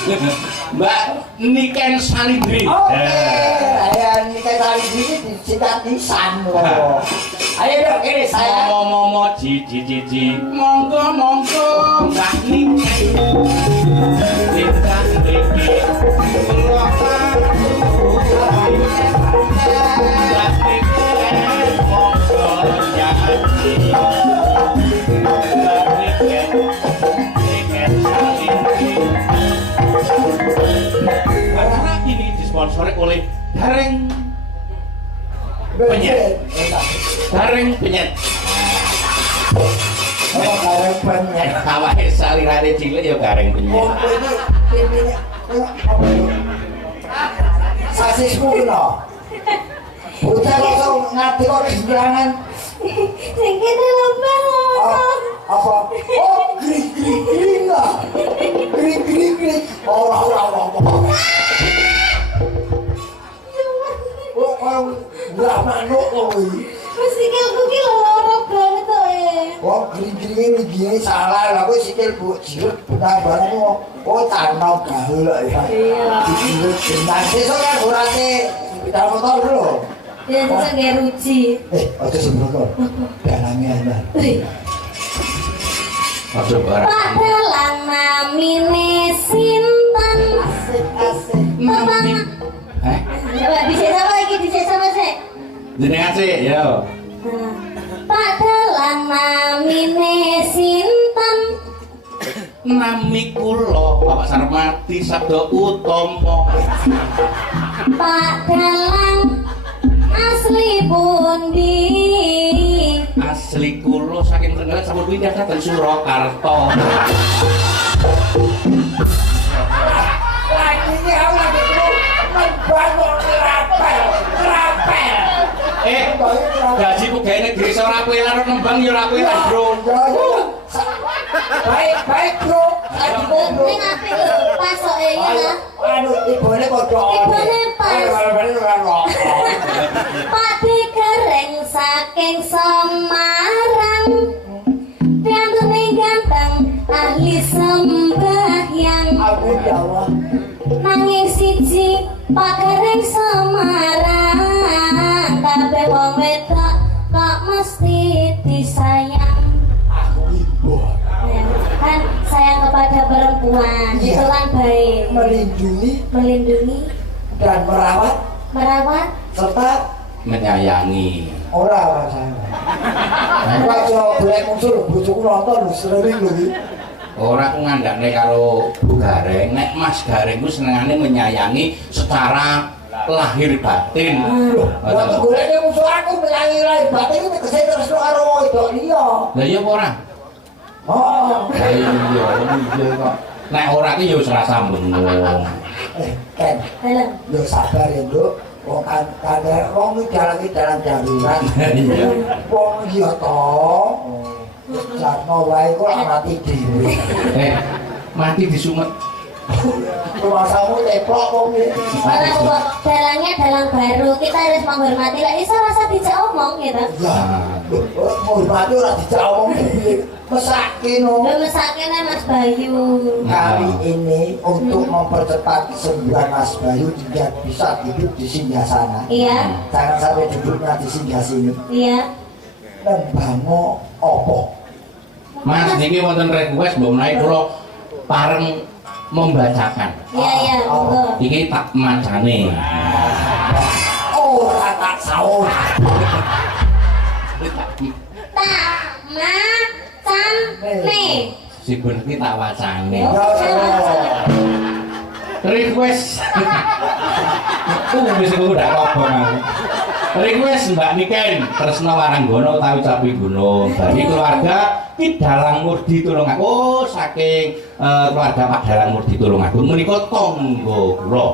Mbak Niken Salibri. Oke, saya Niken Salibri ini disingkat Nisan loh. Ayo dong, ini saya. Momo cici. Monggo Mbak Niken. Cinta iki kula Mbak Niken monggo janji. Mbak Niken Salibri. Karena ini disponsori oleh Gareng Penyet. Gareng Penyet. Awake salirane cilik ya Gareng Penyet. Oh, ini sasismu lho. Bocah kok ngerti kok dibilangan. Sing kene lembah Apa? Oh, gring lah. Gring. Ora. Oh, enggak manuk kowe. Wis sikilku ki loro banget to Wong gring-gringe iki salah lah kowe sikil bu jiret benang barang oh tanam gaul ya. Iya. Jiret benang sesuk kan urate sepeda motor lho. Ya sing nggih ruji. Aja sembrono. Dalange ana. Aja barang. Padalang namine sinten? Asik. Coba dhisik sama iki dhisik sama sik. Jenengan sih, yo. Padalang namine sinten? Nami kula Bapak Sarmati Sabda Utomo. Pak Dalang asli pundi? Asli kula saking Trenggalek sampun pindah dhateng Surakarta. Lagi iki lagi membangun rapel. Gaji pegawai negeri ora kowe lan nembang ya ora kowe lan, Bro. Baik, Bro. Aduh, Bro. Ning apik lho, pasoke ya. Aduh, ibune padha. Ibune pas. Aduh, Pati Gareng saking Semarang. Piantune ganteng ahli sembahyang. aduh, ya Allah. Nanging siji Pak Gareng Semarang. Kabeh wong wedok kok mesti disayang. Aku ibu Kan sayang kepada perempuan, Iya. itu kan baik. melindungi dan merawat serta Menyayangi. ora saya. Aku aja boleh muncul bojoku nonton sering lho iki. Ora aku ngandakne karo Bu Gareng, nek Mas Gareng ku senengane menyayangi secara lahir batin. Lah kok goleke musuh aku menyanyi lahir batin iki tegese terus karo wedok liya. Lah iya apa ora? Oh. Lah iya kok. Nek ora ki ya wis ora sambung. Ken, Halo. yo sabar ya, Nduk. Wong kan wong iki dalam darurat. Iya. Wong iya to. Sakno wae kok mati dhewe. Mati disumet. Kuasamu teplok wong iki. Orang kok dalangnya dalang baru, kita harus menghormati. Lah iso rasa dijak omong gitu. Ya, hormati ora dijak omong piye. Mesake no. Lu mesake Mas Bayu. Kali ini untuk mempercepat kesembuhan Mas Bayu dia bisa hidup di Singgasana. Iya. Jangan sampai hidupnya di singgah sini. Iya. Nembangno opo? Mas niki wonten request mbok menawi kula pareng membacakan. Iya, monggo. Iki tak macane. Ora tak saur. Nih. Sipun iki tak wacane. Ya Request. Wis aku ndak kobong aku. Request Mbak Niken Tresna Waranggono utawi Capi Gunung. Bagi keluarga Ki Dalang Murdi Tulungagung. Oh, saking keluarga Pak Dalang Murdi Tulungagung menika tangga kula.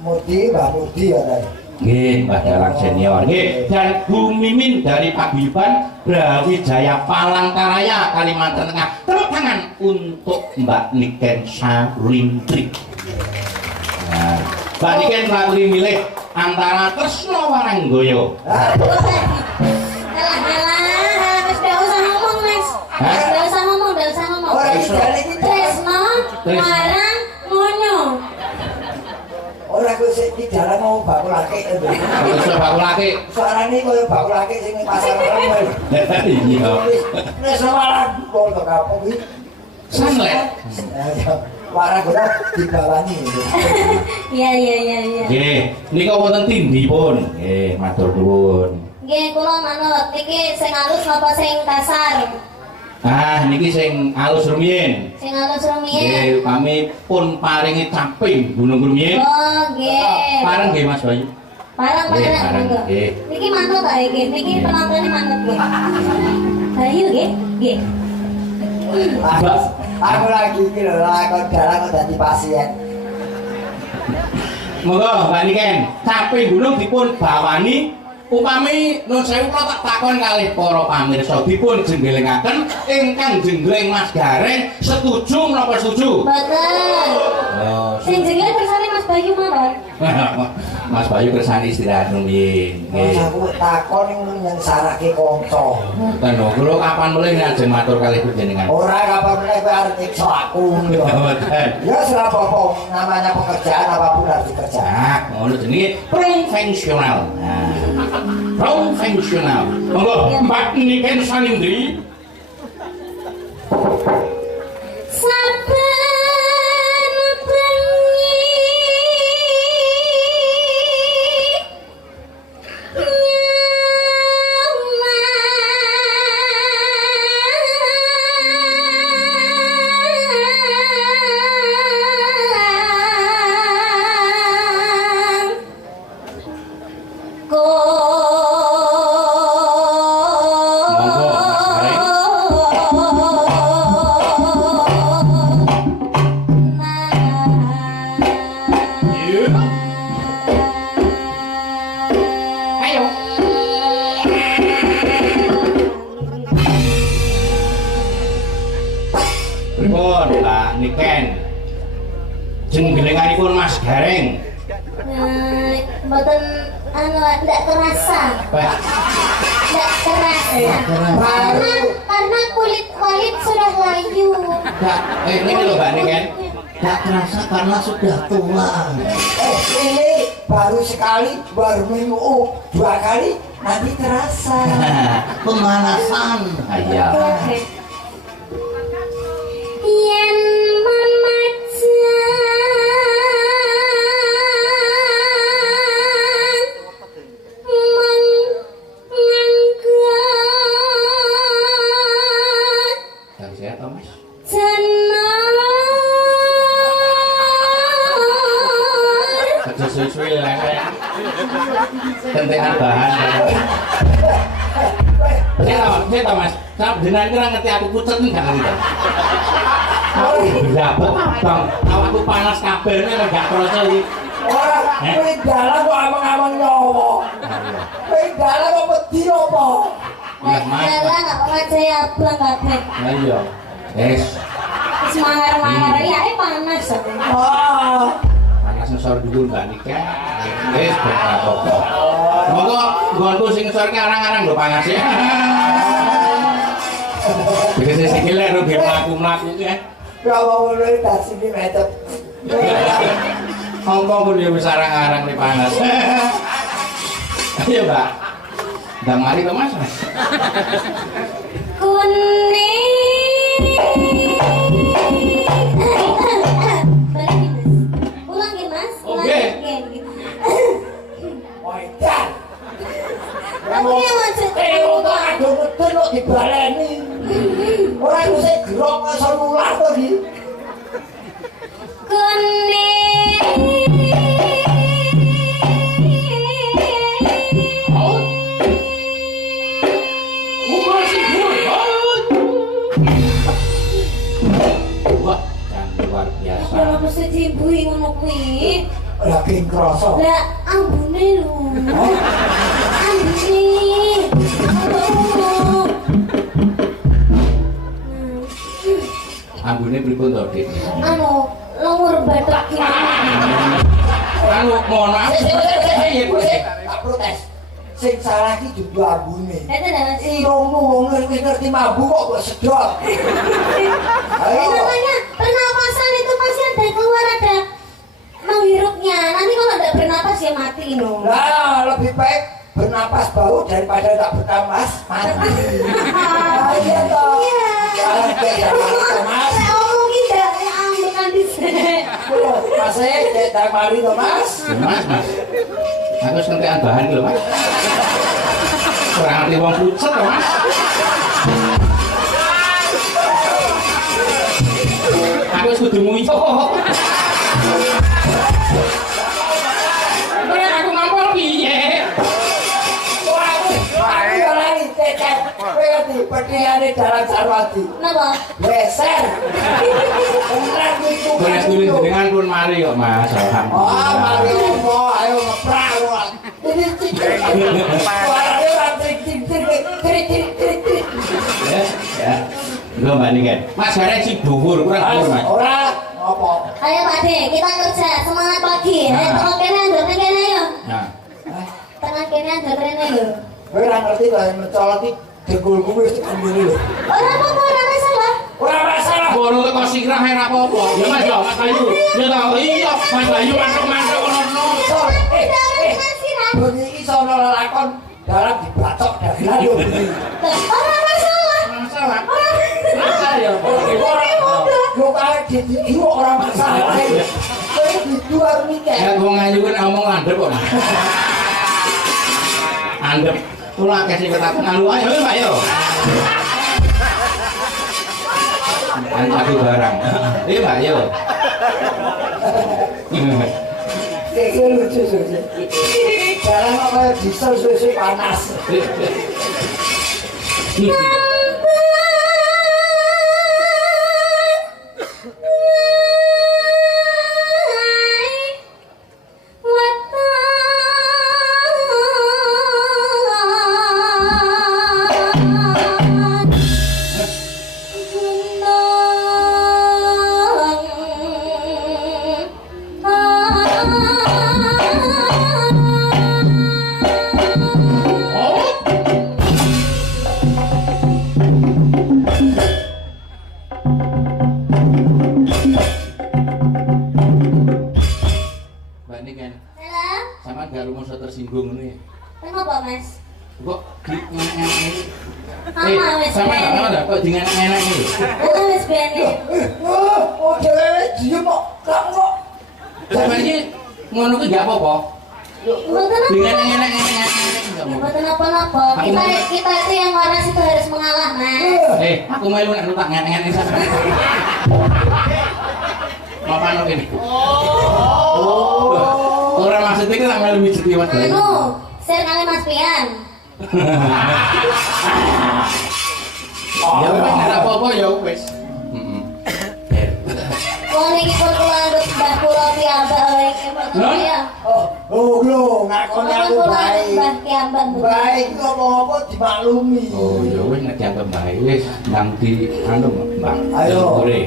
Murdi, Mbak Murdi ya tadi. Nggih, Mbak Dalang senior. Nggih, dan Bu Mimin dari Paguyuban Brawijaya Palangkaraya Kalimantan Tengah. Tepuk tangan untuk Mbak Niken Salibri. Nah, Mbak Niken Salibri milih antara Tresna Waranggono. Alah, wis ndak usah ngomong, Mas. Ndak usah ngomong. Ora iki jane iki Tresna Waranggono. sik di jalan mau bakul akeh. Wis bakul laki. Suarane koyo bakul akeh sing ning pasar rame. Iya. Wis malah kok apa kuwi? Sanlet. Warang kok dibawani. Iya. Nggih, nika wonten tindipun. Nggih, matur nuwun. Nggih, kula manut. Iki sing halus napa sing kasar? Ah, niki sing alus rumiyin. Sing halus rumiyin. Nggih, kami pun paringi caping gunung rumiyin. Oh, nggih. Pareng nggih Mas Bayu. Parang Nggih, pareng, monggo. nggih. Niki manut ta iki? Niki penontonnya manut nggih. Bayu nggih? Nggih. Aku lagi iki lho, aku dalan kok dadi pasien. Monggo Mbak Niken, caping gunung dipun bawani upami nun sewu kula tak takon kalih para pamirsa dipun jenggelengaken ingkang jengleng Mas Gareng setuju menapa setuju? Betul. Oh, Sing jenenge kersane Mas Bayu mawon. Mas Bayu kersane istirahat rumiyin. Wis Nggih. aku takon yang sarake kanca. Ten lho, kula kapan mulai ngajeng matur kalih panjenengan? Ora kapan meneh kowe arep nyiksa aku lho. Mboten. Ya sudah apa-apa, namanya pekerjaan apapun harus dikerjakan. Nah, ngono jenenge profesional. Nah, profesional. Monggo Mbak Niken Sanindri. Saben bengi Ayo. Pripun, Mbak Niken? Jenggelenganipun Mas Gareng. Mboten ndak terasa. Pak, Ndak terasa. Karena kulit sudah layu. ini lho Mbak Niken. Tak terasa karena sudah tua. Ini baru sekali, baru minggu, 2 kali, nanti terasa. Pemanasan. Ayo. Yen Dari siapa, Mas? Kerja suwi-suwi lah kayak. Tentekan bahan. Saya tahu Mas. Saya jenengan kira ngerti aku pucet enggak ngerti. Berapa bang? Awakku panas kabeh ini enggak kerasa iki. Orang, kowe dalan kok amang-amang nyawa. Kowe dalan kok wedi apa? Iya, Mas. Jalan nggak wajah abang kabeh. Lah iya. Wes, Semangar-mangar ya panas. Ah, panas ngesor dulu Mbak Nika. Wes ben apa-apa. Monggo nggonku sing ngesor ki arang-arang lho panasnya. Bisa sikile rugi mlaku-mlaku ki. berapa mulai tak sini metep. Ngomong pun dia bisa arang-arang di panas. Ayo Mbak. Udah mari ke Mas. Kuning. Ulang ya Mas. Oke. Oidan. Aku yang maksud. Untuk ada ngeden kok dibaleni. Orang itu saya gerok asal ulah tadi. Wah, dan luar biasa. Kalau mesti dibui ngono kuwi. Lagi kerasa. Lah ambune lho. Ambune. Ambune pripun to, Dik? Anu, longor badak gimana? Anu, mohon maaf. Tak protes. Sing salah iki juga ambune. Itu dah. Irungmu wong ngerti mabuk kok mbok sedot. Ayo. Namanya pernapasan itu pasti ada keluar ada menghirupnya. Nanti kalau ada ya mati no. Lah lebih baik bernapas bau daripada tak bernapas mati. Iya toh. Iya. Mas. Ngomong tidak ya bukan disek. Mas cek tak mari toh Mas. Mas. Aku sentean bahan lho, Mas. Ora ngerti wong pucet to, Mas. Aku wis kudu muyo. Ora aku ngampol piye? Ayo lari cek. Kowe ngerti pedhiane dalam Sarwati. Napa? Leser. Bener itu. Beres dulu jenengan pun mari kok, Mas. Oh, mari opo, ayo ngeprak wae. Ini cicik. Suaranya orang trik. Ya. Lho Mbak Niken. Mas garek si dhuwur, kurang dhuwur, Mas. Ora apa. Ayo Pak De, kita kerja semangat pagi. Ayo tengok kene andur kene yo. Nah. Tengah kene andur kene yo. Kowe ora ngerti lho mencoloti dengkulku wis kendiri lho. Ora apa-apa, ora masalah. Ora masalah. Bono teko sirah ora apa-apa. Ya Mas yo, Mas Bayu. Ya toh, iya, Mas Bayu masuk-masuk ngono. Bunyi iki sono lelakon dalam dibacok dagelan lho bunyi. Ora masalah. Masalah. Masalah ya. Yo kae dadi ora masalah. Kowe dijual mikir. Ya wong ayu kan ngomong landep kok. Andep. Kula akeh sing ketakutan ngalu ayo Mbak yo. Ancapi barang. Iya Mbak yo. Kayak lucu sih. Barang apa diesel susu panas. Mbak Niken, Halo? sama gak rumus tersinggung ngono ya. Kenapa, Mas? Kok di ngenek-ngenek? Sama wis sama bene. enggak ada kok di ngenek-ngenek iki. Heeh, wis bene. Oh, dhewe diem kok. Kok. Sampe iki ngono ku gak apa-apa. Mboten Di apa. ngenek-ngenek enggak Ya, apa-apa. mboten apa-apa. Kita itu yang waras itu harus mengalah, Mas. Aku melu nek lu tak ngenek-ngenek sampe. Mapan kene. Oh. Ora maksud iki tak melu mijeti Mas. Anu, share kali Mas Pian. Ya wis ora apa-apa ya wis. Heeh. Wong niki pun kula anggap Mbah kula piyambak wae mboten ya. Oh, lho, ngakoni aku baik. Mbah piyambak mboten. Baik apa-apa dimaklumi. Oh, ya wis nek dianggap bae wis nang di anu Mbak. Ayo. Sore.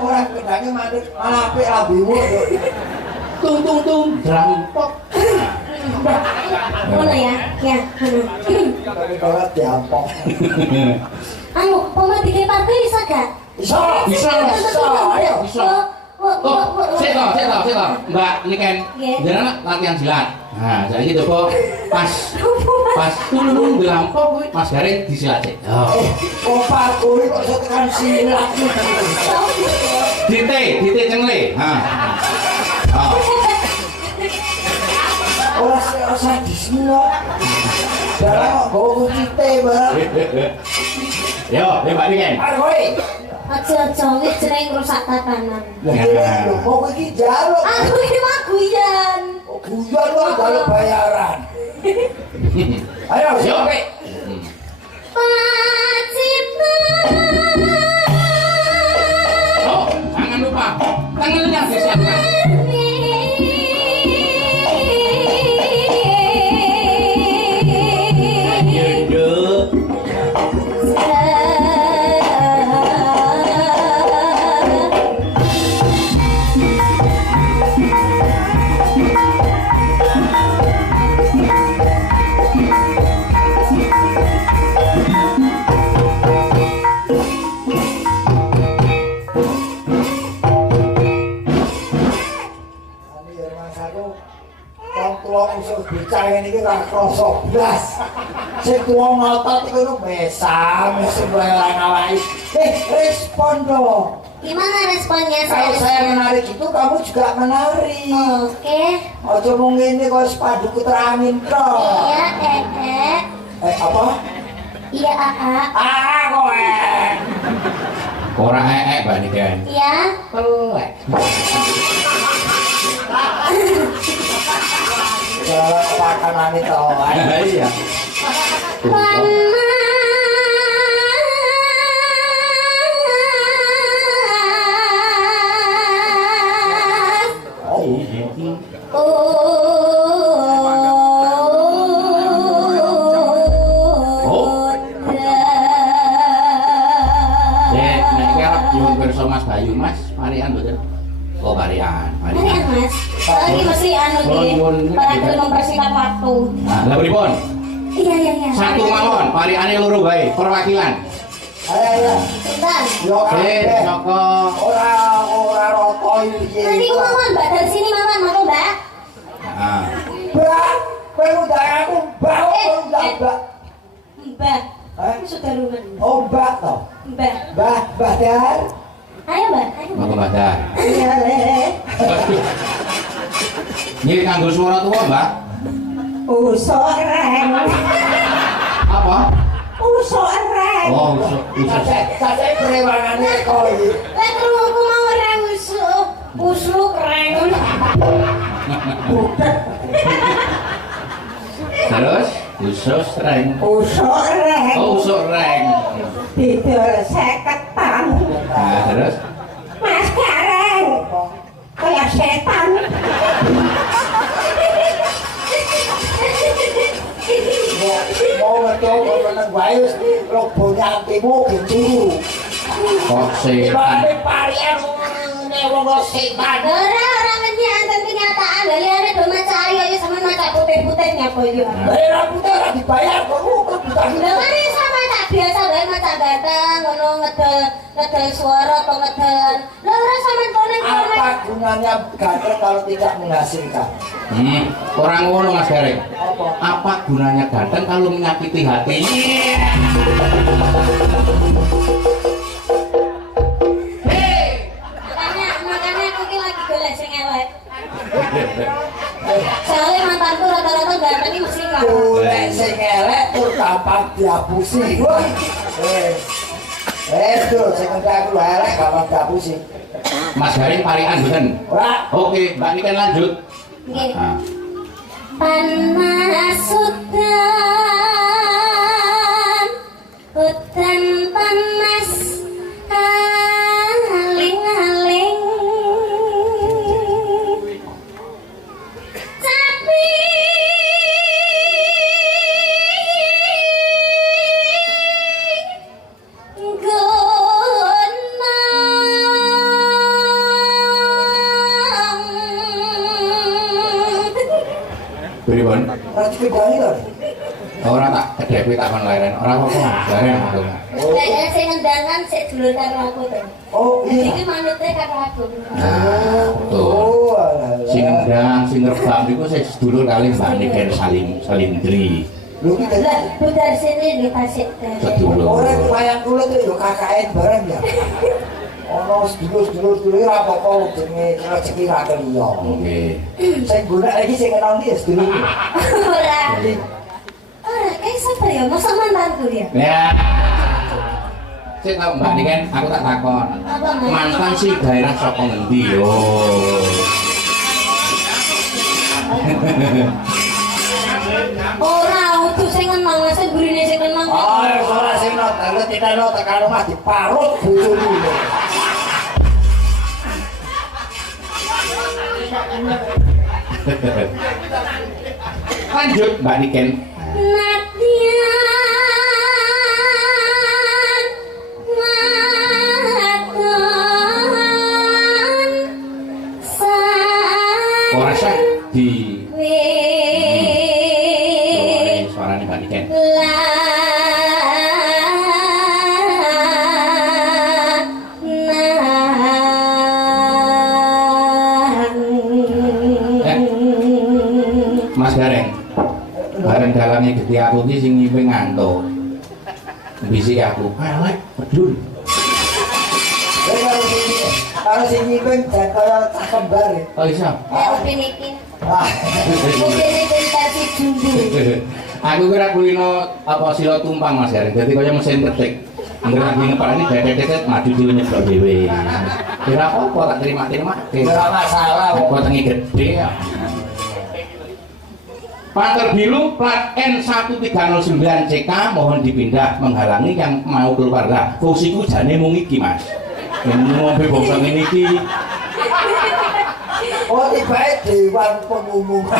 Ora kendane mandek malah apik labimu. Tung drampok. Mana ya? Ya. Tapi banget diampok. Anu, pemain di partai bisa gak? Bisa. Bisa. Ayo. Bisa. Oh, sik to. Mbak Niken. Jenengan latihan silat. Nah, saiki coba pas turun drampok kuwi Mas Garing disilat sik. Opat kowe kok iso tekan silat. Dite cengle. Ha. Ora usah disilok. Dalam kok gowo cite barang. Yo, Mbak Niken. Ayo kowe. Aja-aja wis jeneng rusak tatanan. Lha kok iki jaluk. Aku iki mah guyon. Guyon kok jaluk bayaran. Ayo, Yo. siapa? Pacipta. Oh, jangan lupa tangannya disiapkan. kula musuh bocah ngene iki ora krasa blas. Sing tuwa ngotot iku nu mesam sing ora ngawaki. Respon dong. Gimana responnya Kalau saya menari gitu, kamu juga menari. Oke. Ojo mung ngene kok sepadu keterangin tok. Iya, Apa? Iya, Kowe. Ora Mbak Niken. Iya. Pelek. Jalan makanan itu. Iya. Mas Bayu Mas, Marian betul. Oh Marian, Marian Mas. Lagi masih anu gini, para mempersingkat waktu. Nah, lah pripun? Iya. Satu mawon, Mariane loro wae, perwakilan. Ayo. Sebentar. Yo kabeh. Saka Ora rokok iki. Tadi ku mawon Mbak dari sini mawon mau Mbak. Heeh. Mbak, kowe udah aku mbak, mbak. Mbak. Sudah rumah. Oh mbak toh. Mbak. Mbak Dar. Ayo Mbak, ayo. Monggo Mbak Dar. Iya le. Nggih kanggo swara tuwa, Mbak. Usok reng. Apa? Usok reng. Oh, usuk. Sate prewangane kok iki. Lek krungu mau ora usuk. Usuk reng. Terus usuk reng. Usok reng. Oh, usuk reng. Didol 50 tang. Nah, terus Mas Kareng. Kayak setan. Mau ngecoba meneng wae wis lobone antimu gitu. kok setan. Ibane parian ne wong setan. Ora ngerti anten kenyataan. Lah liane do maca ayo ya sama maca putih-putih nyapa yo. Lah putih ora dibayar kok buta. Lah kan sama tak biasa wae maca ganteng ngono ngedel suara apa ngedel. Lah ora sampean konek. Apa gunanya ganteng kalau tidak menghasilkan? Orang ngono Mas Gareng. Apa? Apa gunanya ganteng kalau menyakiti hati? Makanya aku ki lagi golek sing elek. Soalnya mantanku rata-rata ganteng iki mesti kan. Golek sing elek tur gampang dihapusi. Tuh, sing aku elek gampang dihapusi. Mas Gareng parian mboten? Ora. Oke, Mbak Niken lanjut. Nggih. Nah. Panas hutan panas aling-aling tapi Pripun? Ora dikendali lho. Ora tak kedhewe tak kon leren. Ora apa-apa, Gareng aku. kayaknya saya ngendangan saya dulur karo aku tuh. Oh Jadi iya. ini manutnya karo aku. Nah, betul. Oh, alah. Sing ndang, sing ngerbang niku sing sedulur kali Mbak Niken Salindri. Lho iki Lah, budar sini di Tasik. Sedulur. orang wayang kulit itu yo KKN bareng ya. Ono sedulur-sedulur ora apa-apa jenenge rezeki ra keliya. Oke. Sing golek iki sing kenal iki sedulur. Ora. Ora, kayak siapa ya? Masa mantanku ya? Ya. Sik tau Mbak Niken, aku tak takon. Apa, Mas? Mantan si daerah saka ngendi yo? Ora, utuh sing kenal, sing gurine sing kenal. Ora sing no telu tidak no tekan omah diparut bojone. Lanjut Mbak Niken. Ora sah di suarane Mbak Niken. Mas Gareng. Bareng dalane gede aku ki sing ngimpi ngantuk. Bisik aku, elek pedul. Kalau sing nyimpen jan kaya cah kembar. Oh iso. Upin iki. Wah, Upin iki versi jumbo. Aku kira kulino apa sila tumpang Mas Gareng. Dadi kaya mesin ketik. Angger lagi ngepakani dedet-dedet maju dhewe nyeblok dhewe. Kira apa tak terima-terima. ora masalah. Kok tengi gede ya. Pater biru plat N1309 CK mohon dipindah menghalangi yang mau keluar. Lah, fungsiku jane mung iki, Mas. Yen ngombe bangsa ngene iki. Oh, tibae dewan pengumuman.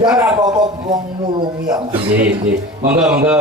Ya ora apa-apa wong mulungi ya. Nggih, nggih. Monggo, monggo.